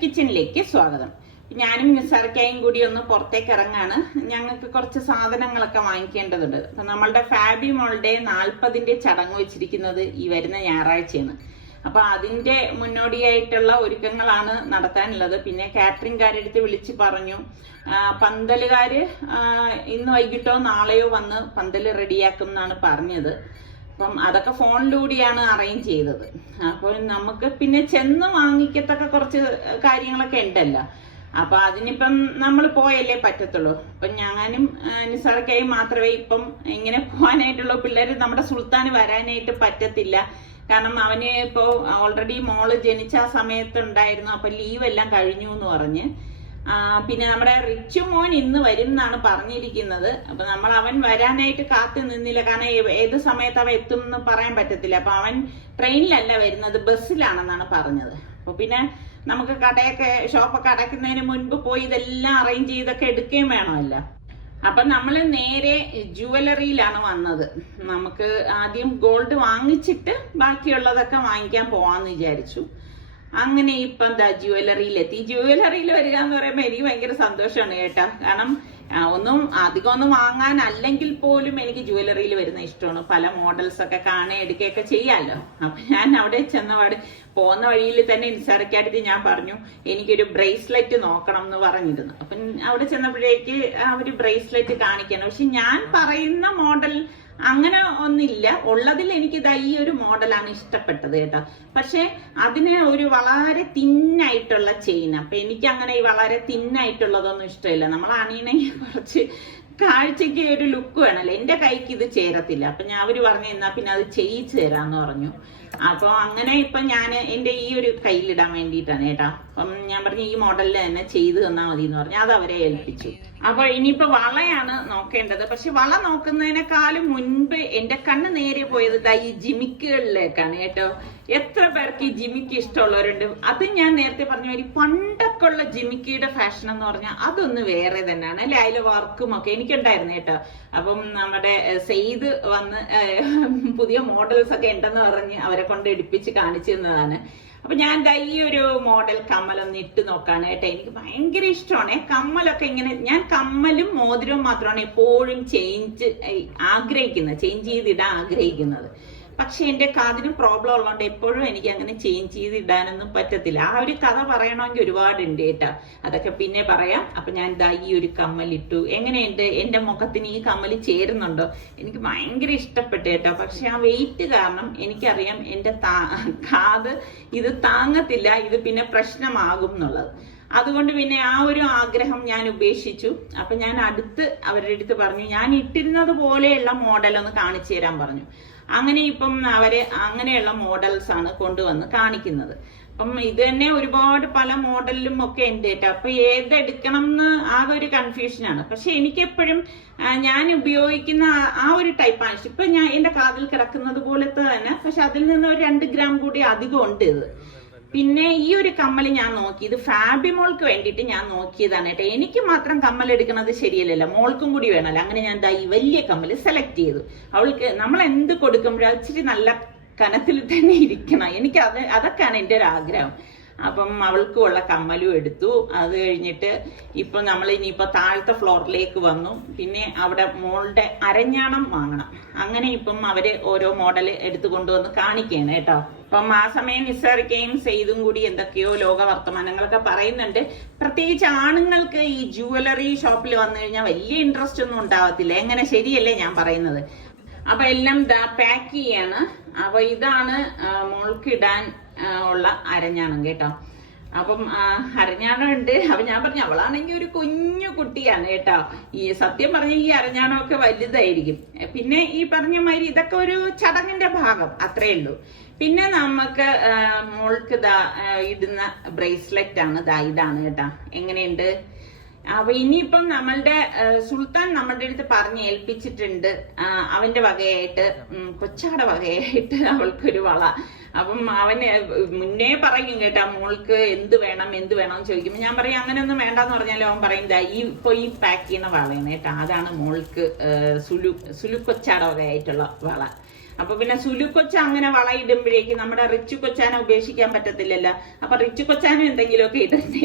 കിച്ചണിലേക്ക് സ്വാഗതം. ഞാനും നിസാർക്കയും കൂടി ഒന്ന് പുറത്തേക്ക് ഇറങ്ങാണ്. ഞങ്ങൾക്ക് കുറച്ച് സാധനങ്ങളൊക്കെ വാങ്ങിക്കേണ്ടതുണ്ട്. അപ്പൊ നമ്മളുടെ ഫാബി മോളുടെ 40ന്റെ ചടങ്ങ് വെച്ചിരിക്കുന്നത് ഈ വരുന്ന ഞായറാഴ്ചയാണ്. അപ്പൊ അതിന്റെ മുന്നോടിയായിട്ടുള്ള ഒരുക്കങ്ങളാണ് നടത്താനുള്ളത്. പിന്നെ കാറ്ററിംഗുകാരെടുത്ത് വിളിച്ച് പറഞ്ഞു, പന്തലുകാര് ഇന്ന് വൈകിട്ടോ നാളെയോ വന്ന് പന്തല് റെഡിയാക്കും എന്നാണ് പറഞ്ഞത്. അപ്പം അതൊക്കെ ഫോണിലൂടെയാണ് അറേഞ്ച് ചെയ്തത്. അപ്പോൾ നമുക്ക് പിന്നെ ചെന്ന് വാങ്ങിക്കത്തക്ക കുറച്ച് കാര്യങ്ങളൊക്കെ ഉണ്ടല്ലോ. അപ്പൊ അതിനിപ്പം നമ്മൾ പോയല്ലേ പറ്റത്തുള്ളൂ. അപ്പൊ ഞാനും നിസാർക്കയും മാത്രമേ ഇപ്പം ഇങ്ങനെ പോകാനായിട്ടുള്ളൂ. പിള്ളേര് നമ്മുടെ സുൽത്താന് വരാനായിട്ട് പറ്റത്തില്ല. കാരണം അവന് ഇപ്പോ ഓൾറെഡി മോള് ജനിച്ച ആ സമയത്ത് ഉണ്ടായിരുന്നു. അപ്പൊ ലീവ് എല്ലാം കഴിഞ്ഞു എന്ന് പറഞ്ഞ്. പിന്നെ നമ്മുടെ റിച്ചു മോൻ ഇന്ന് വരും എന്നാണ് പറഞ്ഞിരിക്കുന്നത്. അപ്പൊ നമ്മൾ അവൻ വരാനായിട്ട് കാത്തു നിന്നില്ല. കാരണം ഏത് സമയത്ത് അവൻ എത്തും എന്ന് പറയാൻ പറ്റത്തില്ല. അപ്പൊ അവൻ ട്രെയിനിലല്ല വരുന്നത്, ബസ്സിലാണെന്നാണ് പറഞ്ഞത്. അപ്പൊ പിന്നെ നമുക്ക് ഷോപ്പൊക്കെ അടയ്ക്കുന്നതിന് മുൻപ് പോയി ഇതെല്ലാം അറേഞ്ച് ചെയ്തൊക്കെ എടുക്കുകയും വേണമല്ലോ. അപ്പൊ നമ്മള് നേരെ ജുവലറിയിലാണ് വന്നത്. നമുക്ക് ആദ്യം ഗോൾഡ് വാങ്ങിച്ചിട്ട് ബാക്കിയുള്ളതൊക്കെ വാങ്ങിക്കാൻ പോവാന്ന് വിചാരിച്ചു. അങ്ങനെ ഇപ്പൊ എന്താ ജുവലറിയിലെത്തി. ജുവലറിയിൽ വരിക എന്ന് പറയുമ്പോ എനിക്ക് ഭയങ്കര സന്തോഷമാണ് കേട്ടാ. കാരണം അധികം വാങ്ങാൻ അല്ലെങ്കിൽ പോലും എനിക്ക് ജുവലറിയിൽ വരുന്ന ഇഷ്ടമാണ്. പല മോഡൽസ് ഒക്കെ എടുക്കുകയൊക്കെ ചെയ്യാമല്ലോ. അപ്പൊ ഞാൻ അവിടെ ചെന്നപാട് പോകുന്ന വഴിയിൽ തന്നെ നിസാർക്കടുത്ത് ഞാൻ പറഞ്ഞു എനിക്കൊരു ബ്രേസ്ലെറ്റ് നോക്കണം എന്ന് പറഞ്ഞിരുന്നു. അപ്പൊ അവിടെ ചെന്നപ്പോഴേക്ക് അവര് ബ്രേസ്ലെറ്റ് കാണിക്കണം. പക്ഷെ ഞാൻ പറയുന്ന മോഡൽ അങ്ങനെ ഒന്നില്ല. ഉള്ളതിൽ എനിക്ക് ഈ ഒരു മോഡലാണ് ഇഷ്ടപ്പെട്ടത് കേട്ടോ. പക്ഷെ അതിന് ഒരു വളരെ തിന്നായിട്ടുള്ള ചെയിൻ. അപ്പൊ എനിക്ക് അങ്ങനെ വളരെ തിന്നായിട്ടുള്ളതൊന്നും ഇഷ്ടമില്ല. നമ്മൾ അണിയണമെങ്കിൽ കുറച്ച് കാഴ്ചക്ക് ഒരു ലുക്ക് വേണമല്ലോ. എന്റെ കൈക്ക് ഇത് ചേരത്തില്ല. അപ്പൊ ഞാൻ അവര് പറഞ്ഞു എന്നാ പിന്നെ അത് ചെയ്യിച്ചു തരാന്ന് പറഞ്ഞു. അപ്പൊ അങ്ങനെ ഇപ്പൊ ഞാൻ എന്റെ ഈ ഒരു കയ്യിലിടാൻ വേണ്ടിയിട്ടാണ് കേട്ടാ. അപ്പം ഞാൻ പറഞ്ഞു ഈ മോഡലിൽ തന്നെ ചെയ്തു തന്നാ മതി എന്ന് പറഞ്ഞു. അത് അവരെ ഏൽപ്പിച്ചു. അപ്പൊ ഇനിയിപ്പോ വളയാണ് നോക്കേണ്ടത്. പക്ഷെ വള നോക്കുന്നതിനേക്കാളും മുൻപ് എന്റെ കണ്ണ് നേരെ പോയത് ഈ ജിമിക്കുകളിലേക്കാണ് കേട്ടോ. എത്ര പേർക്ക് ഈ ജിമിക്ക് ഇഷ്ടമുള്ളവരുണ്ട്. അത് ഞാൻ നേരത്തെ പറഞ്ഞ ഒരു പണ്ടൊക്കെ ഉള്ള ജിമിക്കിയുടെ ഫാഷൻ എന്ന് പറഞ്ഞാൽ അതൊന്ന് വേറെ തന്നെയാണ് അല്ലെ. അതിലെ വർക്കും ഒക്കെ എനിക്കുണ്ടായിരുന്നു കേട്ടോ. അപ്പം നമ്മുടെ സെയ്ത് വന്ന് പുതിയ മോഡൽസ് ഒക്കെ ഉണ്ടെന്ന് പറഞ്ഞ് അവരെ കൊണ്ട് എടുപ്പിച്ച് കാണിച്ചു തന്നതാണ്. അപ്പൊ ഞാൻ ഈ ഒരു മോഡൽ കമ്മലൊന്ന് ഇട്ട് നോക്കാണ് കേട്ടോ. എനിക്ക് ഭയങ്കര ഇഷ്ടമാണ് കമ്മലൊക്കെ ഇങ്ങനെ. ഞാൻ കമ്മലും മോതിരവും മാത്രമാണ് എപ്പോഴും ചേഞ്ച് ചെയ്തിടാൻ ആഗ്രഹിക്കുന്നത്. പക്ഷെ എന്റെ കാതിന് പ്രോബ്ലം ഉള്ളതുകൊണ്ട് എപ്പോഴും എനിക്ക് അങ്ങനെ ചേഞ്ച് ചെയ്തിടാനൊന്നും പറ്റത്തില്ല. ആ ഒരു കഥ പറയണമെങ്കിൽ ഒരുപാടുണ്ട് കേട്ടോ. അതൊക്കെ പിന്നെ പറയാം. അപ്പൊ ഞാൻ ഈ ഒരു കമ്മലിട്ടു. എങ്ങനെയുണ്ട്? എന്റെ മുഖത്തിന് ഈ കമ്മല് ചേരുന്നുണ്ടോ? എനിക്ക് ഭയങ്കര ഇഷ്ടപ്പെട്ടു കേട്ടോ. പക്ഷെ ആ വെയിറ്റ് കാരണം എനിക്കറിയാം എന്റെ കാത് ഇത് താങ്ങത്തില്ല, ഇത് പിന്നെ പ്രശ്നമാകും എന്നുള്ളത്. അതുകൊണ്ട് പിന്നെ ആ ഒരു ആഗ്രഹം ഞാൻ ഉപേക്ഷിച്ചു. അപ്പൊ ഞാൻ അവരുടെ അടുത്ത് പറഞ്ഞു ഞാൻ ഇട്ടിരുന്നത് പോലെയുള്ള മോഡൽ ഒന്ന് കാണിച്ചു തരാൻ പറഞ്ഞു. അങ്ങനെ ഇപ്പം അവര് അങ്ങനെയുള്ള മോഡൽസ് ആണ് കൊണ്ടുവന്ന് കാണിക്കുന്നത്. അപ്പം ഇത് തന്നെ ഒരുപാട് പല മോഡലിലും ഒക്കെ ഉണ്ട് കേട്ടോ. അപ്പൊ ഏതെടുക്കണം എന്ന് ആകെ ഒരു കൺഫ്യൂഷനാണ്. പക്ഷെ എനിക്കെപ്പോഴും ഞാൻ ഉപയോഗിക്കുന്ന ആ ഒരു ടൈപ്പാണ്. ഇപ്പൊ എന്റെ കാതിൽ കിടക്കുന്നത് പോലത്തെ തന്നെ, പക്ഷെ അതിൽ നിന്ന് ഒരു 2 ഗ്രാം കൂടി അധികം ഉണ്ട് ഇത്. പിന്നെ ഈ ഒരു കമ്മല് ഞാൻ നോക്കി, ഇത് ഫാബി മോൾക്ക് വേണ്ടിയിട്ട് ഞാൻ നോക്കിയതാണ് കേട്ടോ. എനിക്ക് മാത്രം കമ്മൽ എടുക്കുന്നത് ശരിയല്ലല്ലോ, മോൾക്കും കൂടി വേണമല്ലോ. അങ്ങനെ ഞാൻ ഈ വലിയ കമ്മല് സെലക്ട് ചെയ്തു. അവൾക്ക് നമ്മൾ എന്ത് കൊടുക്കുമ്പോഴും ഇച്ചിരി നല്ല കനത്തിൽ തന്നെ ഇരിക്കണം. എനിക്ക് അതൊക്കെയാണ് എൻ്റെ ഒരു ആഗ്രഹം. അപ്പം അവൾക്കും ഉള്ള കമ്മലും എടുത്തു. അത് കഴിഞ്ഞിട്ട് ഇപ്പൊ നമ്മൾ ഇനിയിപ്പോ താഴത്തെ ഫ്ലോറിലേക്ക് വന്നു. പിന്നെ അവിടെ മോളുടെ അരഞ്ഞാണം വാങ്ങണം. അങ്ങനെ ഇപ്പം അവര് ഓരോ മോഡൽ എടുത്തു കൊണ്ടുവന്ന് കാണിക്കുകയാണ് കേട്ടോ. അപ്പം ആ സമയം നിസാർക്കയും സെയ്തും കൂടി എന്തൊക്കെയോ ലോക വർത്തമാനങ്ങളൊക്കെ പറയുന്നുണ്ട്. പ്രത്യേകിച്ച് ആണുങ്ങൾക്ക് ഈ ജുവലറി ഷോപ്പിൽ വന്നു കഴിഞ്ഞാൽ വലിയ ഇൻട്രസ്റ്റ് ഒന്നും ഉണ്ടാവത്തില്ല. എങ്ങനെ ശരിയല്ലേ ഞാൻ പറയുന്നത്? അപ്പൊ എല്ലാം പാക്ക് ചെയ്യാണ്. അപ്പൊ ഇതാണ് മോൾക്ക് ഇടാൻ ഉള്ള അരഞ്ഞാണം കേട്ടോ. അപ്പം അരഞ്ഞാണം ഉണ്ട്. അപ്പൊ ഞാൻ പറഞ്ഞു അവളാണെങ്കിൽ ഒരു കുഞ്ഞു കുട്ടിയാണ് കേട്ടോ. ഈ സത്യം പറഞ്ഞ ഈ അരഞ്ഞാണമൊക്കെ വലുതായിരിക്കും. പിന്നെ ഈ പറഞ്ഞ മാതിരി ഇതൊക്കെ ഒരു ചടങ്ങിന്റെ ഭാഗം, അത്രേ ഉള്ളൂ. പിന്നെ നമുക്ക് മോൾക്ക് ഇടുന്ന ബ്രേസ്ലെറ്റ് ആണ്. ഇതാണ് കേട്ടാ. എങ്ങനെയുണ്ട്? അപ്പൊ ഇനിയിപ്പം നമ്മളുടെ സുൽത്താൻ നമ്മളുടെ അടുത്ത് പറഞ്ഞ് ഏൽപ്പിച്ചിട്ടുണ്ട് അവന്റെ വകയായിട്ട്, കൊച്ചാടെ വകയായിട്ട് അവൾക്കൊരു വള. അപ്പം അവന് മുന്നേ പറയും കേട്ടാ മോൾക്ക് എന്ത് വേണം ചോദിക്കുമ്പോ ഞാൻ പറയും അങ്ങനെയൊന്നും വേണ്ടെന്ന് പറഞ്ഞാലും അവൻ പറയും ഈ പാക്ക് ചെയ്യുന്ന വളയാണ് കേട്ടാ. അതാണ് മോൾക്ക് സുലു കൊച്ചാടെ വകയായിട്ടുള്ള വള. അപ്പൊ പിന്നെ സുലു കൊച്ച അങ്ങനെ വളയിടുമ്പോഴേക്ക് നമ്മുടെ റിച്ചു കൊച്ചാനെ ഉപേക്ഷിക്കാൻ പറ്റത്തില്ലല്ലോ. അപ്പൊ റിച്ചു കൊച്ചാനും എന്തെങ്കിലുമൊക്കെ ഇടണ്ടേ.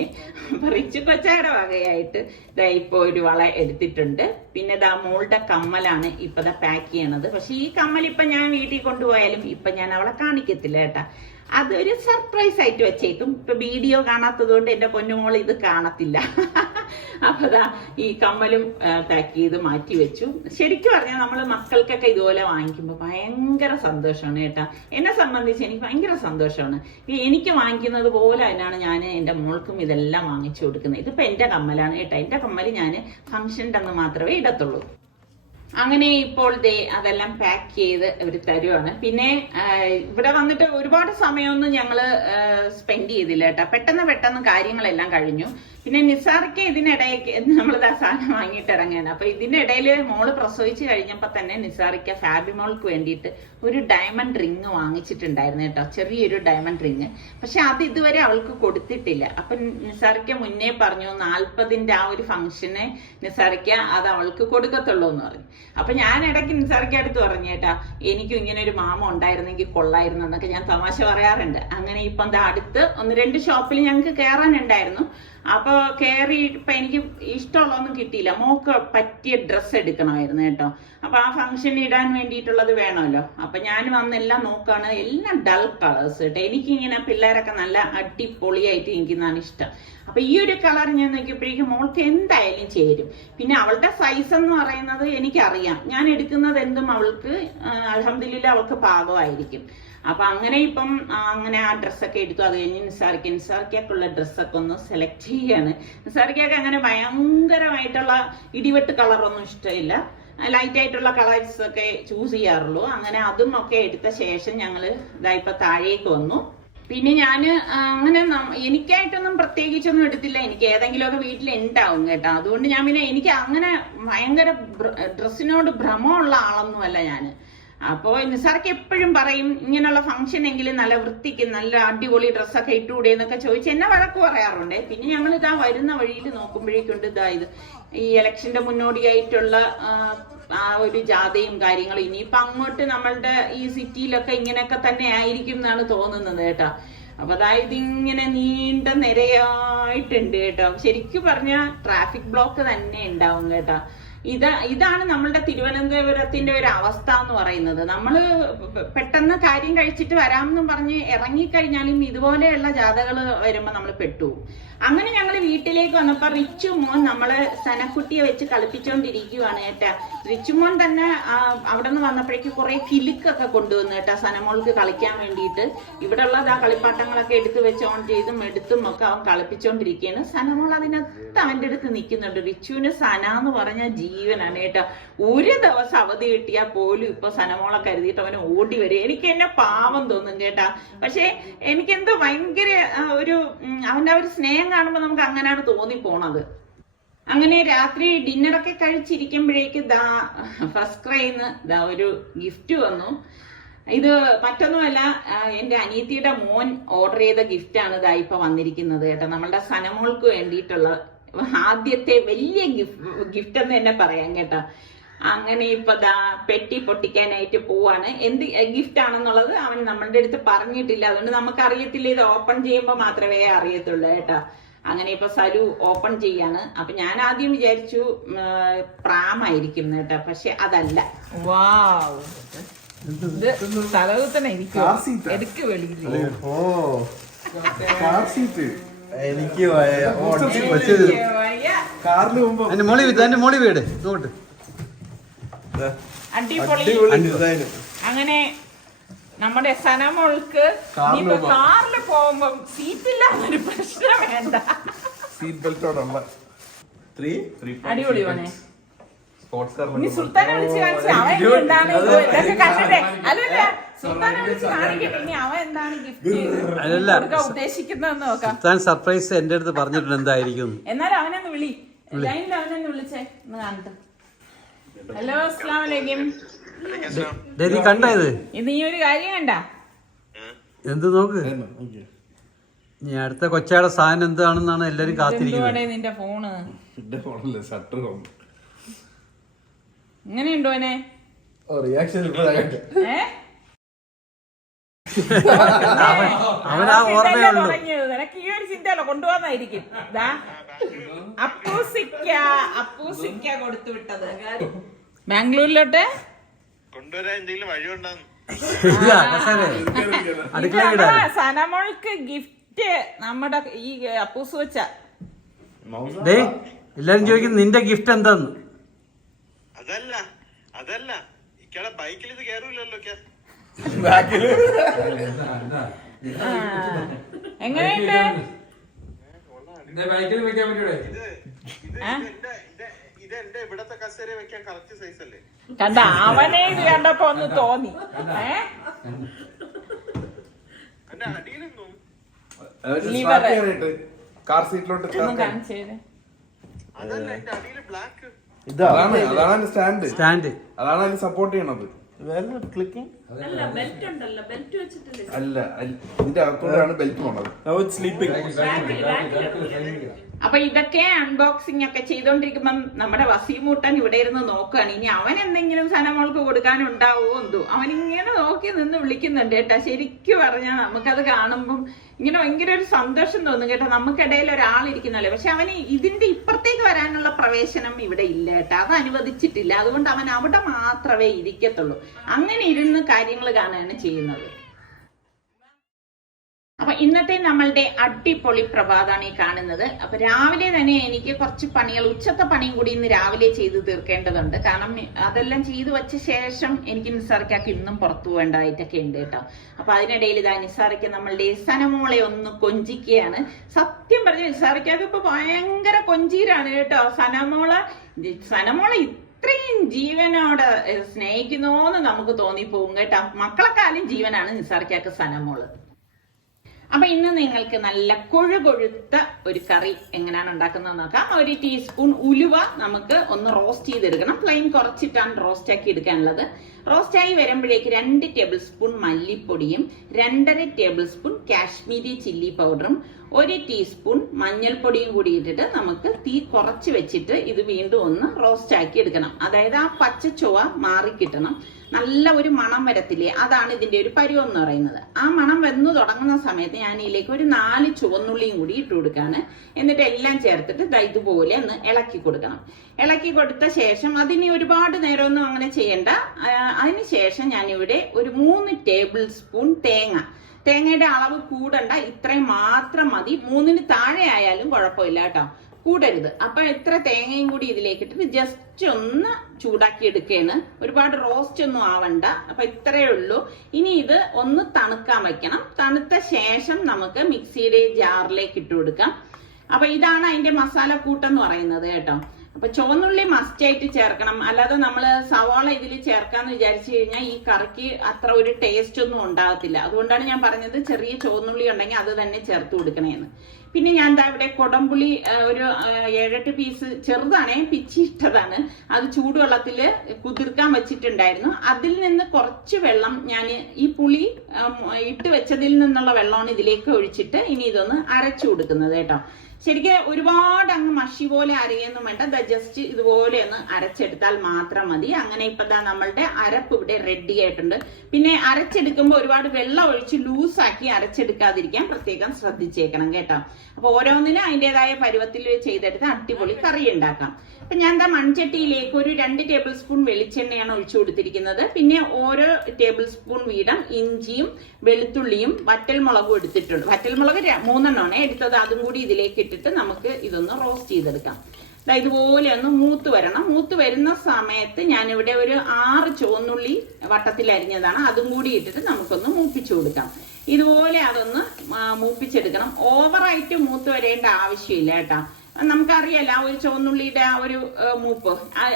അപ്പൊ റിച്ചു കൊച്ചായുടെ വകയായിട്ട് ഇതാ ഇപ്പൊ ഒരു വള എടുത്തിട്ടുണ്ട്. പിന്നെ ഇതാ മോളുടെ കമ്മലാണ് ഇപ്പൊ പാക്ക് ചെയ്യണത്. പക്ഷെ ഈ കമ്മൽ ഇപ്പൊ ഞാൻ വീട്ടിൽ കൊണ്ടുപോയാലും ഇപ്പൊ ഞാൻ അവളെ കാണിക്കത്തില്ല കേട്ടാ. അതൊരു സർപ്രൈസ് ആയിട്ട് വെച്ചേക്കും. ഇപ്പൊ വീഡിയോ കാണാത്തത് കൊണ്ട് എന്റെ പൊന്നുമോൾ ഇത് കാണത്തില്ല. അപ്പൊ ദാ ഈ കമ്മലും പാക്ക് ചെയ്ത് മാറ്റി വെച്ചു. ശരിക്കും പറഞ്ഞാൽ നമ്മള് മക്കൾക്കൊക്കെ ഇതുപോലെ വാങ്ങിക്കുമ്പോ ഭയങ്കര സന്തോഷമാണ് കേട്ടാ. എന്നെ സംബന്ധിച്ച് എനിക്ക് ഭയങ്കര സന്തോഷമാണ്. എനിക്ക് വാങ്ങിക്കുന്നത് പോലെ തന്നെയാണ് ഞാൻ എന്റെ മോൾക്കും ഇതെല്ലാം വാങ്ങിച്ചു കൊടുക്കുന്നത്. ഇതിപ്പോ എന്റെ കമ്മലാണ് കേട്ടാ. എന്റെ കമ്മല് ഞാൻ ഫംഗ്ഷൻ്റെ അന്ന് മാത്രമേ ഇടത്തുള്ളൂ. അങ്ങനെ ഇപ്പോൾ അതെല്ലാം പാക്ക് ചെയ്ത് അവർ തരുവാണ്. പിന്നെ ഇവിടെ വന്നിട്ട് ഒരുപാട് സമയമൊന്നും ഞങ്ങള് സ്പെൻഡ് ചെയ്തില്ല കേട്ടോ. പെട്ടെന്ന് കാര്യങ്ങളെല്ലാം കഴിഞ്ഞു. പിന്നെ നിസാർക്ക് ഇതിനിടയ്ക്ക് നമ്മളിതാ സാധനം വാങ്ങിയിട്ട് ഇറങ്ങുകയാണ്. അപ്പൊ ഇതിനിടയിൽ മോള് പ്രസവിച്ച് കഴിഞ്ഞപ്പോ തന്നെ നിസാറിക്ക ഫാബിമോൾക്ക് വേണ്ടിയിട്ട് ഒരു ഡയമണ്ട് റിങ് വാങ്ങിച്ചിട്ടുണ്ടായിരുന്നു കേട്ടോ. ചെറിയൊരു ഡയമണ്ട് റിങ്. പക്ഷെ അത് ഇതുവരെ അവൾക്ക് കൊടുത്തിട്ടില്ല. അപ്പൊ നിസാറിക്ക മുന്നേ പറഞ്ഞു 40ന്റെ ആ ഒരു ഫംഗ്ഷന് നിസാറിക്ക അത് അവൾക്ക് കൊടുക്കത്തുള്ളൂ എന്ന് പറഞ്ഞു. അപ്പൊ ഞാൻ ഇടയ്ക്ക് നിസാറിക്ക അടുത്ത് പറഞ്ഞു കേട്ടാ, എനിക്കും ഇങ്ങനെ ഒരു മാമ ഉണ്ടായിരുന്നെങ്കിൽ കൊള്ളായിരുന്നു എന്നൊക്കെ ഞാൻ തമാശ പറയാറുണ്ട്. അങ്ങനെ ഇപ്പൊ എന്താ അടുത്ത് 1-2 ഷോപ്പിൽ ഞങ്ങൾക്ക് കയറാനുണ്ടായിരുന്നു. അപ്പൊ കയറി ഇപ്പൊ എനിക്ക് ഇഷ്ടമുള്ളതൊന്നും കിട്ടിയില്ല. മോക്ക് പറ്റിയ ഡ്രസ്സ് എടുക്കണമായിരുന്നു കേട്ടോ. അപ്പൊ ആ ഫംഗ്ഷന് ഇടാൻ വേണ്ടിയിട്ടുള്ളത് വേണമല്ലോ. അപ്പൊ ഞാൻ വന്നെല്ലാം നോക്കാണ്. എല്ലാം ഡൾ കളേഴ്സ് കേട്ടോ. എനിക്കിങ്ങനെ പിള്ളേരൊക്കെ നല്ല അടിപൊളിയായിട്ട് ഇരിക്കുന്നതാണ് ഇഷ്ടം. അപ്പൊ ഈ ഒരു കളർ ഞാൻ നോക്കിയപ്പോഴേക്കും മോൾക്ക് എന്തായാലും ചേരും. പിന്നെ അവളുടെ സൈസ് എന്ന് പറയുന്നത് എനിക്കറിയാം. ഞാൻ എടുക്കുന്നത് എന്തും അവൾക്ക് അൽഹംദുലില്ലാ അവൾക്ക് പാകമായിരിക്കും. അപ്പൊ അങ്ങനെ ഇപ്പം അങ്ങനെ ആ ഡ്രസ്സൊക്കെ എടുത്തു. അത് കഴിഞ്ഞ് നിസാർക്കുള്ള ഡ്രസ്സൊക്കെ ഒന്ന് സെലക്ട് ചെയ്യാണ്. നിസാർക്കൊക്കെ അങ്ങനെ ഭയങ്കരമായിട്ടുള്ള ഇടിവെട്ട് കളറൊന്നും ഇഷ്ടമില്ല. ലൈറ്റ് ആയിട്ടുള്ള കളേഴ്സ് ഒക്കെ ചൂസ് ചെയ്യാറുള്ളൂ. അങ്ങനെ അതും ഒക്കെ എടുത്ത ശേഷം ഞങ്ങള് ഇതാ ഇപ്പൊ താഴേക്ക് വന്നു. പിന്നെ ഞാന് അങ്ങനെ എനിക്കായിട്ടൊന്നും പ്രത്യേകിച്ചൊന്നും എടുത്തില്ല. എനിക്ക് ഏതെങ്കിലുമൊക്കെ വീട്ടിൽ ഉണ്ടാവും കേട്ടോ. അതുകൊണ്ട് ഞാൻ പിന്നെ എനിക്ക് അങ്ങനെ ഭയങ്കര ഡ്രസ്സിനോട് ഭ്രമമുള്ള ആളൊന്നുമല്ല ഞാന്. അപ്പോ നിസാർക്ക് എപ്പോഴും പറയും ഇങ്ങനെയുള്ള ഫംഗ്ഷൻ എങ്കിലും നല്ല വൃത്തിക്ക് നല്ല അടിപൊളി ഡ്രസ്സൊക്കെ ഇട്ടുകൂടെ എന്നൊക്കെ ചോദിച്ച് എന്നെ വഴക്ക് പറയാറുണ്ട്. പിന്നെ ഞങ്ങൾ ഇതാ വരുന്ന വഴിയിൽ നോക്കുമ്പോഴേക്കുണ്ട് ഇത് ഈ ഇലക്ഷന്റെ മുന്നോടിയായിട്ടുള്ള ആ ഒരു ജാഥയും കാര്യങ്ങളും. ഇനിയിപ്പൊ അങ്ങോട്ട് നമ്മളുടെ ഈ സിറ്റിയിലൊക്കെ ഇങ്ങനെയൊക്കെ തന്നെ ആയിരിക്കും എന്നാണ് തോന്നുന്നത് കേട്ടോ. അപ്പൊ അതായത് ഇങ്ങനെ നീണ്ട നിരയായിട്ടുണ്ട് കേട്ടോ. ശരിക്കും പറഞ്ഞ ട്രാഫിക് ബ്ലോക്ക് തന്നെ ഉണ്ടാവും കേട്ടോ. ഇതാണ് നമ്മളുടെ തിരുവനന്തപുരത്തിന്റെ ഒരു അവസ്ഥ എന്ന് പറയുന്നത്. നമ്മള് പെട്ടെന്ന് കാര്യം കഴിച്ചിട്ട് വരാമെന്നും പറഞ്ഞ് ഇറങ്ങിക്കഴിഞ്ഞാലും ഇതുപോലെയുള്ള ജാഥകള് വരുമ്പോ നമ്മൾ പെട്ടുപോകും. അങ്ങനെ ഞങ്ങൾ വീട്ടിലേക്ക് വന്നപ്പോ റിച്ചു മോൻ നമ്മളെ സനക്കുട്ടിയെ വെച്ച് കളിപ്പിച്ചോണ്ടിരിക്കുവാണ് കേട്ടാ. റിച്ചു മോൻ തന്നെ അവിടെ നിന്ന് വന്നപ്പോഴേക്ക് കുറെ കിലുക്കൊക്കെ കൊണ്ടുവന്നു കേട്ടാ സനമോൾക്ക് കളിക്കാൻ വേണ്ടിയിട്ട്. ഇവിടെ ഉള്ള ആ കളിപ്പാട്ടങ്ങളൊക്കെ എടുത്തു വെച്ചോണ്ട് എടുത്തും ഒക്കെ അവൻ കളിപ്പിച്ചോണ്ടിരിക്കുകയാണ്. സനമോൾ അതിനകത്ത് അവന്റെ അടുത്ത് നിൽക്കുന്നുണ്ട്. റിച്ചുവിന് സന എന്ന് പറഞ്ഞ ജീവനാണ് കേട്ടാ. ഒരു ദിവസം അവധി കിട്ടിയാൽ പോലും ഇപ്പൊ സനമോളെ കരുതിയിട്ട് അവന് ഓടി വരും. എനിക്ക് എന്നെ പാവം തോന്നും കേട്ടാ. പക്ഷെ എനിക്കെന്തോ ഭയങ്കര ഒരു അവന്റെ ഒരു സ്നേഹം കാണുമ്പോ നമുക്ക് അങ്ങനെയാണ് തോന്നിപ്പോണത്. അങ്ങനെ രാത്രി ഡിന്നറൊക്കെ കഴിച്ചിരിക്കുമ്പോഴേക്ക് ഫസ്റ്റ് ക്രൈന്ന് ഒരു ഗിഫ്റ്റ് വന്നു. ഇത് മറ്റൊന്നുമല്ല, എന്റെ അനിയത്തിയുടെ മോൻ ഓർഡർ ചെയ്ത ഗിഫ്റ്റാണ് ഇപ്പൊ വന്നിരിക്കുന്നത് കേട്ടോ. നമ്മളുടെ സനമോൾക്ക് വേണ്ടിയിട്ടുള്ള ആദ്യത്തെ വലിയ ഗിഫ്റ്റ് എന്ന് തന്നെ പറയാം കേട്ടോ. അങ്ങനെ ഇപ്പൊ പെട്ടി പൊട്ടിക്കാനായിട്ട് പോവാണ്. എന്ത് ഗിഫ്റ്റ് ആണെന്നുള്ളത് അവൻ നമ്മളുടെ അടുത്ത് പറഞ്ഞിട്ടില്ല. അതുകൊണ്ട് നമുക്ക് അറിയത്തില്ല. ഇത് ഓപ്പൺ ചെയ്യുമ്പോ മാത്രമേ അറിയത്തുള്ളൂ കേട്ടോ. അങ്ങനെ ഇപ്പൊ സലു ഓപ്പൺ ചെയ്യാണ്. അപ്പൊ ഞാൻ ആദ്യം വിചാരിച്ചു പ്രാമായിരിക്കും കേട്ടോ. പക്ഷെ അതല്ല. വാവ്, തലകുത്തനെ എടുക്ക് വെളിയിൽ എനിക്ക് കാറിന് പോകുമ്പോ മോളി വീട് നോട്ട് അടിപൊളി. അങ്ങനെ നമ്മുടെ സനമോൾക്ക് കാറിൽ പോകുമ്പോ സീറ്റില്ലാത്തൊരു പ്രശ്നം വേണ്ട. സീറ്റ് ബെൽറ്റോടുള്ള അടിപൊളി മോനെ. ഇനി സുൽത്താനെ വിളിച്ച് കാണിച്ചു അവൻ എന്താണ് ഇതൊക്കെ കണ്ടിട്ടേ. അല്ലല്ല, സുൽത്താനെ വിളിച്ച് കാണിക്കട്ടെ ഇനി അവൻ എന്താണ് ഗിഫ്റ്റ് ഉദ്ദേശിക്കുന്നതെന്ന് നോക്കാം. സുൽത്താൻ സർപ്രൈസ് എന്റെ അടുത്ത് പറഞ്ഞിട്ടുണ്ട് എന്തായിരിക്കും. എന്നാലും അവനൊന്ന് വിളി, ലൈനിൽ അവനൊന്ന് വിളിച്ചേ ഒന്ന് കാണട്ടെ. ഹലോ, അസ്സലാമു അലൈക്കും. ഡെലി കണ്ട ഇത് നീ ഒരു കാര്യം കണ്ട എന്ത് നോക്ക്. ഇനി അടുത്ത കൊച്ചയുടെ സാധനം എന്താണെന്നാണ് എല്ലാരും കാത്തിരിക്കുന്നത്. നിന്റെ ഫോണ് ഷട്ടർ ഇങ്ങനെയുണ്ടോ? റിയാക്ഷൻ അവൻ ആ ഓർമ്മയേ ഉള്ളൂ. തുടങ്ങിയത് നിനക്ക് ഈ ഒരു ചിന്തയല്ല കൊണ്ടുപോകുന്നായിരിക്കും. അപ്പൂസിക്ക കൊടുത്തു വിട്ടത് ബാംഗ്ലൂരിലോട്ട് കൊണ്ടുവരാൻ എന്തെങ്കിലും വഴിയുണ്ടാകും. അടുക്കള സനമോൾക്ക് ഗിഫ്റ്റ് നമ്മുടെ ഈ അപ്പൂസ് വെച്ച. ഡേ എല്ലാരും ചോദിക്കും നിന്റെ ഗിഫ്റ്റ് എന്താന്ന്. അതല്ല ഇക്കടെ ബൈക്കിൽ ഇത് കേറൂലല്ലോ. എങ്ങനെയുണ്ട്? ഇത് എന്റെ ഇവിടത്തെ കസേര വെക്കാൻ കറക്റ്റ് സൈസ് അല്ലേ? കണ്ട അവനെ ഇത് കണ്ടപ്പോ ഒന്ന് തോന്നി. എന്റെ അടിയിലൊന്നും കാർ സീറ്റിലോട്ട് കാണിച്ചേ. അതല്ല, എന്റെ അടിയില് ബ്ലാക്ക്. അതാണ് സ്റ്റാൻഡ്. അതാണ് അതിന് സപ്പോർട്ട് ചെയ്യണത്. ക്ലിക്കിംഗ് അല്ല, ഇതിന്റെ അകത്തോടെയാണ് ബെൽറ്റ് പോണത്. അപ്പൊ ഇതൊക്കെ അൺബോക്സിംഗ് ഒക്കെ ചെയ്തോണ്ടിരിക്കുമ്പം നമ്മുടെ വസീമൂട്ടൻ ഇവിടെ ഇരുന്ന് നോക്കുകയാണ്. ഇനി അവൻ എന്തെങ്കിലും സനമോൾക്ക് കൊടുക്കാനുണ്ടാവോ എന്തോ അവൻ ഇങ്ങനെ നോക്കി നിന്ന് വിളിക്കുന്നുണ്ട് കേട്ടാ. ശരിക്കും പറഞ്ഞാൽ നമുക്കത് കാണുമ്പം ഇങ്ങനെ ഭയങ്കര ഒരു സന്തോഷം തോന്നും കേട്ടോ. നമുക്കിടയിൽ ഒരാളിരിക്കുന്നല്ലേ. പക്ഷെ അവന് ഇതിന്റെ ഇപ്പുറത്തേക്ക് വരാനുള്ള പ്രവേശനം ഇവിടെ ഇല്ല കേട്ടോ. അത് അനുവദിച്ചിട്ടില്ല. അതുകൊണ്ട് അവൻ അവിടെ മാത്രമേ ഇരിക്കത്തുള്ളൂ. അങ്ങനെ ഇരുന്ന് കാര്യങ്ങൾ കാണുകയാണ് ചെയ്യുന്നത്. അപ്പൊ ഇന്നത്തെ നമ്മളുടെ അടിപൊളി പ്രഭാതമാണ് ഈ കാണുന്നത്. അപ്പൊ രാവിലെ തന്നെ എനിക്ക് കുറച്ച് പണികൾ, ഉച്ചത്തെ പണിയും കൂടി ഇന്ന് രാവിലെ ചെയ്ത് തീർക്കേണ്ടതുണ്ട്. കാരണം അതെല്ലാം ചെയ്തു വെച്ച ശേഷം എനിക്ക് നിസാറിക്കാക്ക് ഇന്നും പുറത്തു പോകേണ്ടതായിട്ടൊക്കെ ഉണ്ട് കേട്ടോ. അപ്പൊ അതിനിടയിൽ ഇതാ നിസാറിക്ക് നമ്മളുടെ സനമോളെ ഒന്ന് കൊഞ്ചിക്കുകയാണ്. സത്യം പറഞ്ഞ നിസാറിക്കാക്ക് ഇപ്പൊ ഭയങ്കര കൊഞ്ചീരാണ് കേട്ടോ. സനമോളെ ഇത്രയും ജീവനോട് സ്നേഹിക്കുന്നോന്ന് നമുക്ക് തോന്നിപ്പോകും കേട്ടോ. മക്കളെക്കാളും ജീവനാണ് നിസാറിക്കാക്ക് സനമോള്. അപ്പൊ ഇന്ന് നിങ്ങൾക്ക് നല്ല കൊഴുകൊഴുത്ത ഒരു കറി എങ്ങനെയാണ് ഉണ്ടാക്കുന്നത് നോക്കാം. 1 ടീസ്പൂൺ ഉലുവ നമുക്ക് ഒന്ന് റോസ്റ്റ് ചെയ്തെടുക്കണം. ഫ്ലെയിം കുറച്ചിട്ടാണ് റോസ്റ്റ് ആക്കി എടുക്കാനുള്ളത്. റോസ്റ്റ് ആയി വരുമ്പോഴേക്ക് 2 ടേബിൾ സ്പൂൺ മല്ലിപ്പൊടിയും 2.5 ടേബിൾ സ്പൂൺ കാശ്മീരി ചില്ലി പൗഡറും 1 ടീസ്പൂൺ മഞ്ഞൾപ്പൊടിയും കൂടി ഇട്ടിട്ട് നമുക്ക് തീ കുറച്ച് വെച്ചിട്ട് ഇത് വീണ്ടും ഒന്ന് റോസ്റ്റ് ആക്കി എടുക്കണം. അതായത് ആ പച്ച ചുവ മാറിക്കിട്ടണം. നല്ല ഒരു മണം വരത്തില്ലേ, അതാണ് ഇതിന്റെ ഒരു പരുവം എന്ന് പറയുന്നത്. ആ മണം വന്നു തുടങ്ങുന്ന സമയത്ത് ഞാൻ ഇതിലേക്ക് ഒരു 4 ചുവന്നുള്ളിയും കൂടി ഇട്ട് കൊടുക്കാണ്. എന്നിട്ട് എല്ലാം ചേർത്തിട്ട് ഇതുപോലെ ഒന്ന് ഇളക്കി കൊടുക്കണം. ഇളക്കി കൊടുത്ത ശേഷം അതിന് ഒരുപാട് നേരമൊന്നും അങ്ങനെ ചെയ്യണ്ട. അതിനുശേഷം ഞാനിവിടെ ഒരു 3 ടേബിൾ സ്പൂൺ തേങ്ങയുടെ അളവ് കൂടണ്ട, ഇത്രയും മാത്രം മതി. 3-ന് താഴെ ആയാലും കുഴപ്പമില്ല കേട്ടോ, കൂടരുത്. അപ്പൊ ഇത്ര തേങ്ങയും കൂടി ഇതിലേക്ക് ഇട്ടിട്ട് ജസ്റ്റ് ഒന്ന് ചൂടാക്കി എടുക്കുകയാണ്. ഒരുപാട് റോസ്റ്റ് ഒന്നും ആവണ്ട. അപ്പൊ ഇത്രയേ ഉള്ളൂ. ഇനി ഇത് ഒന്ന് തണുക്കാൻ വെക്കണം. തണുത്ത ശേഷം നമുക്ക് മിക്സിയുടെ ജാറിലേക്ക് ഇട്ട് കൊടുക്കാം. അപ്പൊ ഇതാണ് അതിന്റെ മസാല കൂട്ടെന്ന് പറയുന്നത് കേട്ടോ. അപ്പൊ ചുവന്നുള്ളി മസ്റ്റ് ആയിട്ട് ചേർക്കണം. അല്ലാതെ നമ്മള് സവാള ഇതിൽ ചേർക്കാന്ന് വിചാരിച്ചു കഴിഞ്ഞാൽ ഈ കറിക്ക് അത്ര ഒരു ടേസ്റ്റ് ഒന്നും ഉണ്ടാകത്തില്ല. അതുകൊണ്ടാണ് ഞാൻ പറഞ്ഞത് ചെറിയ ചുവന്നുള്ളി ഉണ്ടെങ്കിൽ അത് തന്നെ ചേർത്ത് കൊടുക്കണേന്ന്. പിന്നെ ഞാൻ എന്താ ഇവിടെ കൊടംപുളി ഒരു 7-8 പീസ് ചെറുതാണേ പിച്ചിട്ടതാണ്. അത് ചൂടുവെള്ളത്തിൽ കുതിർക്കാൻ വെച്ചിട്ടുണ്ടായിരുന്നു. അതിൽ നിന്ന് കുറച്ച് വെള്ളം ഞാൻ ഈ പുളി ഇട്ട് വെച്ചതിൽ നിന്നുള്ള വെള്ളമാണ് ഇതിലേക്ക് ഒഴിച്ചിട്ട് ഇനി ഇതൊന്ന് അരച്ചു കൊടുക്കുന്നത് കേട്ടോ. ശരിക്കും ഒരുപാട് അങ്ങ് മഷി പോലെ അരയൊന്നും വേണ്ട. ജസ്റ്റ് ഇതുപോലെ ഒന്ന് അരച്ചെടുത്താൽ മാത്രം മതി. അങ്ങനെ ഇപ്പൊ നമ്മളുടെ അരപ്പ് ഇവിടെ റെഡി ആയിട്ടുണ്ട്. പിന്നെ അരച്ചെടുക്കുമ്പോൾ ഒരുപാട് വെള്ളം ഒഴിച്ച് ലൂസാക്കി അരച്ചെടുക്കാതിരിക്കാൻ പ്രത്യേകം ശ്രദ്ധിച്ചേക്കണം കേട്ടോ. അപ്പൊ ഓരോന്നിനും അതിൻ്റെതായ പരുവത്തിൽ ചെയ്തെടുത്ത് അടിപൊളി കറി ഉണ്ടാക്കാം. അപ്പൊ ഞാൻ മൺചട്ടിയിലേക്ക് ഒരു 2 ടേബിൾ സ്പൂൺ വെളിച്ചെണ്ണയാണ് ഒഴിച്ചു കൊടുത്തിരിക്കുന്നത്. പിന്നെ ഓരോ ടേബിൾ സ്പൂൺ വീതം ഇഞ്ചിയും വെളുത്തുള്ളിയും വറ്റൽമുളകും എടുത്തിട്ടുണ്ട്. വറ്റൽമുളക് 3 എടുത്തത്. അതും കൂടി ഇതിലേക്ക് ഇട്ടിട്ട് നമുക്ക് ഇതൊന്ന് റോസ്റ്റ് ചെയ്തെടുക്കാം. ഇതുപോലെ ഒന്ന് മൂത്ത് വരണം. മൂത്ത് വരുന്ന സമയത്ത് ഞാനിവിടെ ഒരു 6 ചുവന്നുള്ളി വട്ടത്തിൽ അരിഞ്ഞതാണ്. അതും കൂടി ഇട്ടിട്ട് നമുക്കൊന്ന് മൂപ്പിച്ചു കൊടുക്കാം. ഇതുപോലെ അതൊന്ന് മൂപ്പിച്ചെടുക്കണം. ഓവറായിട്ട് മൂത്ത് വരേണ്ട ആവശ്യമില്ല കേട്ടോ. നമുക്കറിയാലോ ആ ഒരു ചുവന്നുള്ളിയുടെ ആ ഒരു മൂപ്പ്.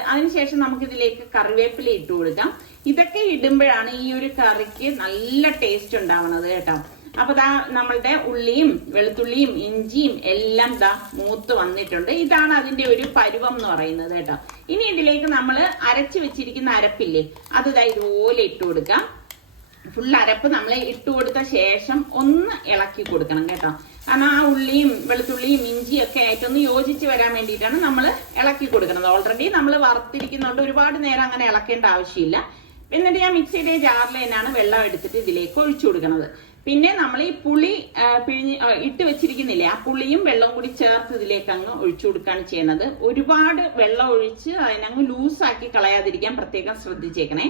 അതിനുശേഷം നമുക്ക് ഇതിലേക്ക് കറിവേപ്പില ഇട്ട് കൊടുക്കാം. ഇതൊക്കെ ഇടുമ്പോഴാണ് ഈ ഒരു കറിക്ക് നല്ല ടേസ്റ്റ് ഉണ്ടാവണത് കേട്ടോ. അപ്പൊ നമ്മളുടെ ഉള്ളിയും വെളുത്തുള്ളിയും ഇഞ്ചിയും എല്ലാം മൂത്ത് വന്നിട്ടുണ്ട്. ഇതാണ് അതിന്റെ ഒരു പരുവം എന്ന് പറയുന്നത് കേട്ടോ. ഇനി ഇതിലേക്ക് നമ്മൾ അരച്ചു വെച്ചിരിക്കുന്ന അരപ്പില്ലേ, അത് ഇതുപോലെ ഇട്ട് കൊടുക്കാം. ഫുൾ അരപ്പ് നമ്മൾ ഇട്ട് കൊടുത്ത ശേഷം ഒന്ന് ഇളക്കി കൊടുക്കണം കേട്ടോ. കാരണം ആ ഉള്ളിയും വെളുത്തുള്ളിയും ഇഞ്ചിയും ഒക്കെ ആയിട്ടൊന്ന് യോജിച്ച് വരാൻ വേണ്ടിയിട്ടാണ് നമ്മൾ ഇളക്കി കൊടുക്കുന്നത്. ഓൾറെഡി നമ്മൾ വറുത്തിരിക്കുന്നതുകൊണ്ട് ഒരുപാട് നേരം അങ്ങനെ ഇളക്കേണ്ട ആവശ്യമില്ല. എന്നിട്ട് ഞാൻ മിക്സിയുടെ ജാറിൽ തന്നെയാണ് വെള്ളം എടുത്തിട്ട് ഇതിലേക്ക് ഒഴിച്ചു കൊടുക്കുന്നത്. പിന്നെ നമ്മൾ ഈ പുളി പിഴിഞ്ഞ് ഇട്ട് വെച്ചിരിക്കുന്നില്ലേ, ആ പുളിയും വെള്ളവും കൂടി ചേർത്ത് ഇതിലേക്ക് അങ്ങ് ഒഴിച്ചു കൊടുക്കുകയാണ് ചെയ്യുന്നത്. ഒരുപാട് വെള്ളം ഒഴിച്ച് അതിനങ്ങ് ലൂസാക്കി കളയാതിരിക്കാൻ പ്രത്യേകം ശ്രദ്ധിച്ചേക്കണേ.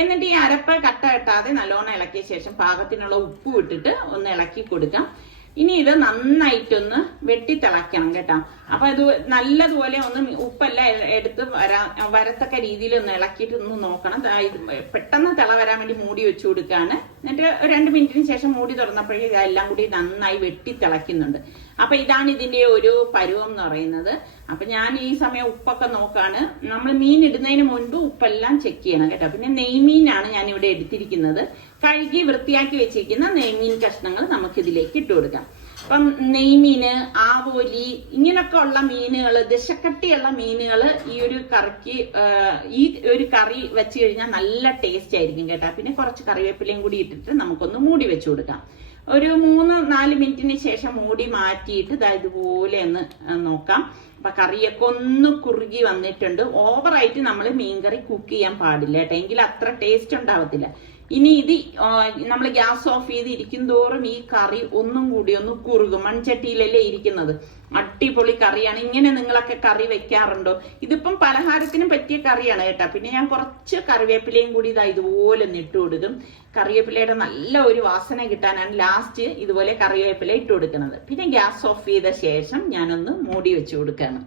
എന്നിട്ട് ഈ അരപ്പ് കട്ട കെട്ടാതെ നല്ലോണം ഇളക്കിയ ശേഷം പാകത്തിനുള്ള ഉപ്പ് ഇട്ടിട്ട് ഒന്ന് ഇളക്കി കൊടുക്കാം. ഇനി ഇത് നന്നായിട്ടൊന്ന് വെട്ടിത്തിളയ്ക്കണം കേട്ടോ. അപ്പൊ ഇത് നല്ലതുപോലെ ഒന്ന് ഉപ്പെല്ലാം എടുത്ത് വരത്തക്ക രീതിയിൽ ഒന്ന് ഇളക്കിയിട്ട് ഒന്ന് നോക്കണം. ഇത് പെട്ടെന്ന് തിള വരാൻ വേണ്ടി മൂടി വെച്ചു കൊടുക്കുകയാണ്. എന്നിട്ട് 2 മിനിറ്റിന് ശേഷം മൂടി തുറന്നപ്പോഴേ ഇതെല്ലാം കൂടി നന്നായി വെട്ടിത്തിളയ്ക്കുന്നുണ്ട്. അപ്പൊ ഇതാണ് ഇതിന്റെ ഒരു പരുവം എന്ന് പറയുന്നത്. അപ്പൊ ഞാൻ ഈ സമയം ഉപ്പൊക്കെ നോക്കാണ്. നമ്മൾ മീൻ ഇടുന്നതിന് മുൻപ് ഉപ്പെല്ലാം ചെക്ക് ചെയ്യണം കേട്ടോ. പിന്നെ നെയ്മീനാണ് ഞാൻ ഇവിടെ എടുത്തിരിക്കുന്നത്. കഴുകി വൃത്തിയാക്കി വെച്ചിരിക്കുന്ന നെയ്മീൻ കഷ്ണങ്ങൾ നമുക്ക് ഇതിലേക്ക് ഇട്ട് കൊടുക്കാം. അപ്പം നെയ്മീന്, ആവോലി, ഇങ്ങനൊക്കെ ഉള്ള മീനുകൾ, ദശക്കട്ടിയുള്ള മീനുകൾ ഈ ഒരു കറിക്ക് ഈ ഒരു കറി വെച്ച് കഴിഞ്ഞാൽ നല്ല ടേസ്റ്റ് ആയിരിക്കും കേട്ടോ. പിന്നെ കുറച്ച് കറിവേപ്പിലയും കൂടി ഇട്ടിട്ട് നമുക്കൊന്ന് മൂടി വെച്ചു കൊടുക്കാം. ഒരു 3-4 മിനിറ്റിന് ശേഷം മൂടി മാറ്റിയിട്ട് ഇതുപോലെ ഒന്ന് നോക്കാം. അപ്പൊ കറിയൊക്കെ ഒന്ന് കുറുകി വന്നിട്ടുണ്ട്. ഓവറായിട്ട് നമ്മൾ മീൻകറി കുക്ക് ചെയ്യാൻ പാടില്ല കേട്ടോ, എങ്കിൽ അത്ര ടേസ്റ്റ് ഉണ്ടാവത്തില്ല. ഇനി ഇത് നമ്മൾ ഗ്യാസ് ഓഫ് ചെയ്ത് ഇരിക്കും തോറും ഈ കറി ഒന്നും കൂടി ഒന്ന് കുറുകും. മൺചട്ടിയിലല്ലേ ഇരിക്കുന്നത്. അടിപൊളി കറിയാണ്. ഇങ്ങനെ നിങ്ങളൊക്കെ കറി വെക്കാറുണ്ടോ? ഇതിപ്പം പലഹാരത്തിനും പറ്റിയ കറിയാണ് കേട്ടോ. പിന്നെ ഞാൻ കുറച്ച് കറിവേപ്പിലയും കൂടി ഇതുപോലെ ഒന്ന് ഇട്ട് കൊടുക്കും. കറിവേപ്പിലയുടെ നല്ല ഒരു വാസന കിട്ടാനാണ് ലാസ്റ്റ് ഇതുപോലെ കറിവേപ്പില ഇട്ട് കൊടുക്കുന്നത്. പിന്നെ ഗ്യാസ് ഓഫ് ചെയ്ത ശേഷം ഞാനൊന്ന് മൂടി വെച്ച് കൊടുക്കുകയാണ്.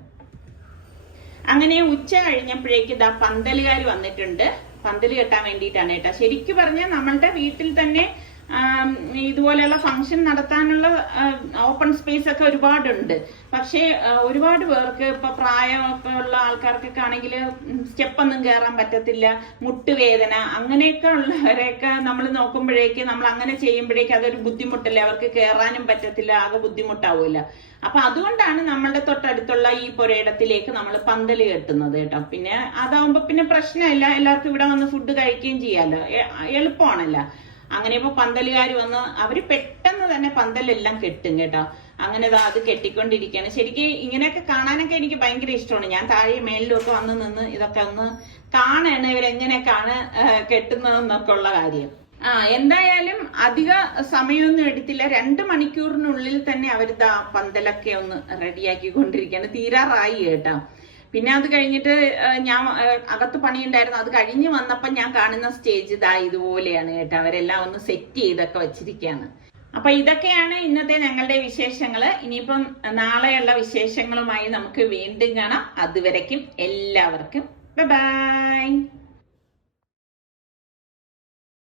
അങ്ങനെ ഉച്ച കഴിഞ്ഞപ്പോഴേക്ക് പന്തലുകാർ വന്നിട്ടുണ്ട്. പന്തല് കെട്ടാൻ വേണ്ടിയിട്ടാണ് കേട്ടോ. ശരിക്കും പറഞ്ഞാൽ നമ്മളുടെ വീട്ടിൽ തന്നെ ഇതുപോലെയുള്ള ഫംഗ്ഷൻ നടത്താനുള്ള ഓപ്പൺ സ്പേസ് ഒക്കെ ഒരുപാടുണ്ട്. പക്ഷേ ഒരുപാട് പേർക്ക് ഇപ്പൊ പ്രായമൊക്കെ ഉള്ള ആൾക്കാർക്കൊക്കെ ആണെങ്കിൽ സ്റ്റെപ്പൊന്നും കയറാൻ പറ്റത്തില്ല, മുട്ടുവേദന, അങ്ങനെയൊക്കെ ഉള്ളവരെയൊക്കെ നമ്മൾ നോക്കുമ്പോഴേക്ക് നമ്മൾ അങ്ങനെ ചെയ്യുമ്പോഴേക്ക് അതൊരു ബുദ്ധിമുട്ടല്ലേ, അവർക്ക് കയറാനും പറ്റത്തില്ല, ആകെ ബുദ്ധിമുട്ടാവൂല. അപ്പൊ അതുകൊണ്ടാണ് നമ്മളുടെ തൊട്ടടുത്തുള്ള ഈ പുരയിടത്തിലേക്ക് നമ്മൾ പന്തല് കെട്ടുന്നത് കേട്ടോ. പിന്നെ അതാവുമ്പോ പിന്നെ പ്രശ്നമില്ല, എല്ലാവർക്കും ഇവിടെ വന്ന് ഫുഡ് കഴിക്കുകയും ചെയ്യാലോ, എളുപ്പമാണല്ലോ. അങ്ങനെ ഇപ്പൊ പന്തലുകാർ വന്ന് അവര് പെട്ടെന്ന് തന്നെ പന്തലെല്ലാം കെട്ടും കേട്ടോ. അങ്ങനെ അത് കെട്ടിക്കൊണ്ടിരിക്കുകയാണ്. ശരിക്കും ഇങ്ങനെയൊക്കെ കാണാനൊക്കെ എനിക്ക് ഭയങ്കര ഇഷ്ടമാണ്. ഞാൻ താഴെ മേലിലും ഒക്കെ വന്ന് നിന്ന് ഇതൊക്കെ ഒന്ന് കാണണം ഇവരെങ്ങനെയൊക്കെയാണ് കെട്ടുന്നതെന്നൊക്കെ ഉള്ള കാര്യം. എന്തായാലും അധിക സമയമൊന്നും എടുത്തില്ല. 2 മണിക്കൂറിനുള്ളിൽ തന്നെ അവരിതാ പന്തലൊക്കെ ഒന്ന് റെഡിയാക്കിക്കൊണ്ടിരിക്കുകയാണ്. തീരാറായി കേട്ടോ. പിന്നെ അത് കഴിഞ്ഞിട്ട് ഞാൻ അകത്ത് പണിയുണ്ടായിരുന്നു. അത് കഴിഞ്ഞ് വന്നപ്പോ ഞാൻ കാണുന്ന സ്റ്റേജ് ഇതുപോലെയാണ് കേട്ടോ. അവരെല്ലാം ഒന്ന് സെറ്റ് ചെയ്തൊക്കെ വെച്ചിരിക്കുകയാണ്. അപ്പൊ ഇതൊക്കെയാണ് ഇന്നത്തെ ഞങ്ങളുടെ വിശേഷങ്ങള്. ഇനിയിപ്പം നാളെയുള്ള വിശേഷങ്ങളുമായി നമുക്ക് വീണ്ടും കാണാം. അതുവരയ്ക്കും എല്ലാവർക്കും ബൈ ബൈ.